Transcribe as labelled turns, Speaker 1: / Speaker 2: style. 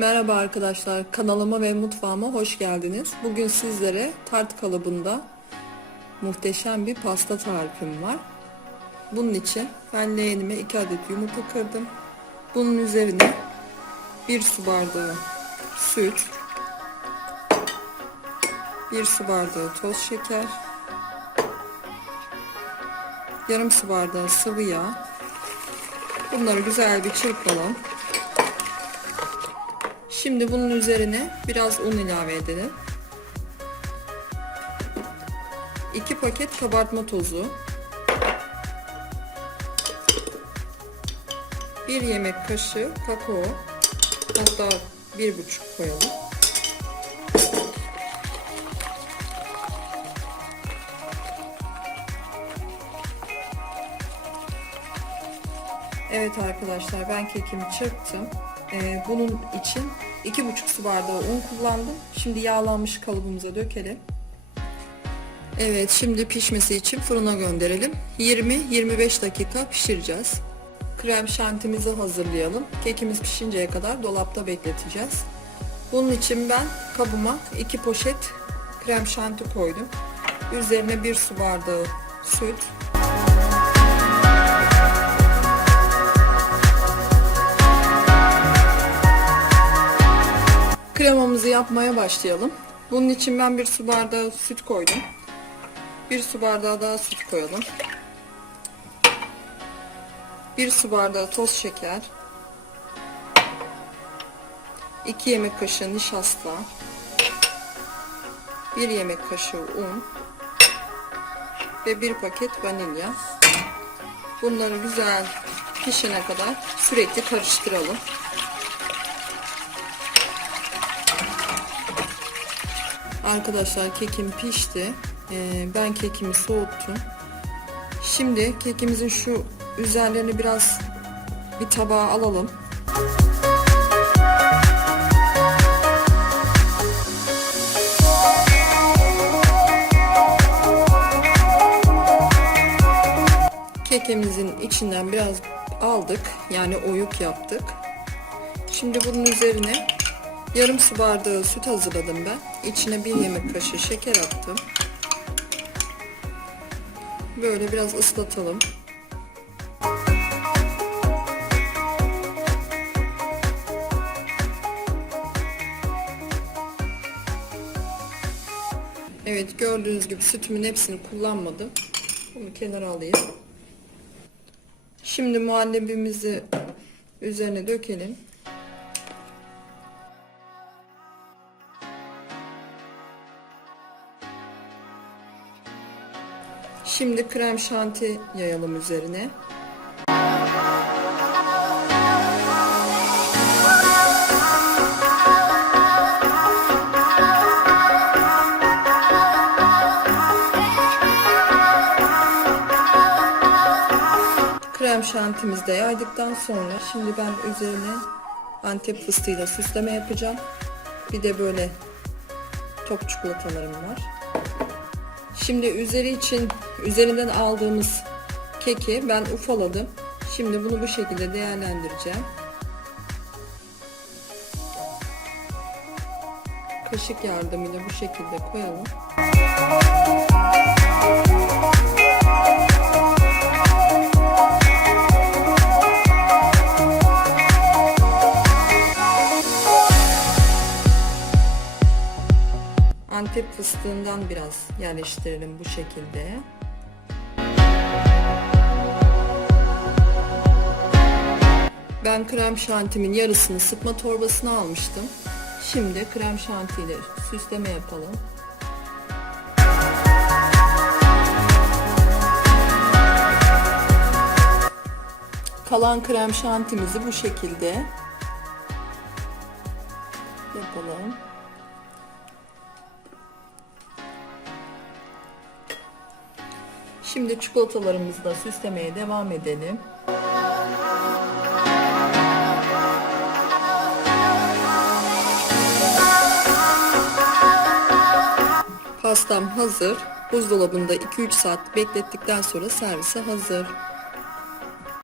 Speaker 1: Merhaba arkadaşlar, kanalıma ve mutfağıma hoş geldiniz. Bugün sizlere tart kalıbında muhteşem bir pasta tarifim var. Bunun için ben leğenime 2 adet yumurta kırdım. Bunun üzerine 1 su bardağı süt, 1 su bardağı toz şeker, yarım su bardağı sıvı yağ. Bunları güzel bir çırpalım. Şimdi bunun üzerine biraz un ilave edelim. 2 paket kabartma tozu. 1 yemek kaşığı kakao. Hatta 1,5 koyalım. Evet arkadaşlar ben kekimi çırptım. Ee, bunun için 2,5 su bardağı un kullandım. Şimdi yağlanmış kalıbımıza dökelim. Evet şimdi pişmesi için fırına gönderelim. 20-25 dakika pişireceğiz. Krem şantimizi hazırlayalım. Kekimiz pişinceye kadar dolapta bekleteceğiz. Bunun için ben kabıma 2 poşet krem şanti koydum. Üzerine 1 su bardağı süt, yapmaya başlayalım. Bunun için ben bir su bardağı süt koydum. Bir su bardağı daha süt koyalım. Bir su bardağı toz şeker. 2 yemek kaşığı nişasta. 1 yemek kaşığı un. Ve 1 paket vanilya. Bunları güzel pişene kadar sürekli karıştıralım. Arkadaşlar kekim pişti. Ee, ben kekimi soğuttum. Şimdi kekimizin şu üzerlerini biraz bir tabağa alalım. Kekimizin içinden biraz aldık. Yani oyuk yaptık. Şimdi bunun üzerine Yarım su bardağı süt hazırladım ben. İçine bir yemek kaşığı şeker attım. Böyle biraz ıslatalım. Evet gördüğünüz gibi sütümün hepsini kullanmadım. Bunu kenara alayım. Şimdi muhallebimizi üzerine dökelim. Şimdi krem şanti yayalım üzerine. Krem şantimizi de yaydıktan sonra şimdi ben üzerine antep fıstığıyla süsleme yapacağım. Bir de böyle top çikolatalarım var. Şimdi üzeri için üzerinden aldığımız keki ben ufaladım. Şimdi bunu bu şekilde değerlendireceğim. Kaşık yardımıyla bu şekilde koyalım. Antep fıstığından biraz yerleştirelim bu şekilde. Ben krem şantimin yarısını sıkma torbasına almıştım. Şimdi krem şanti ile süsleme yapalım. Kalan krem şantimizi bu şekilde yapalım. Şimdi çikolatalarımızı da süslemeye devam edelim. Pastam hazır. Buzdolabında 2-3 saat beklettikten sonra servise hazır.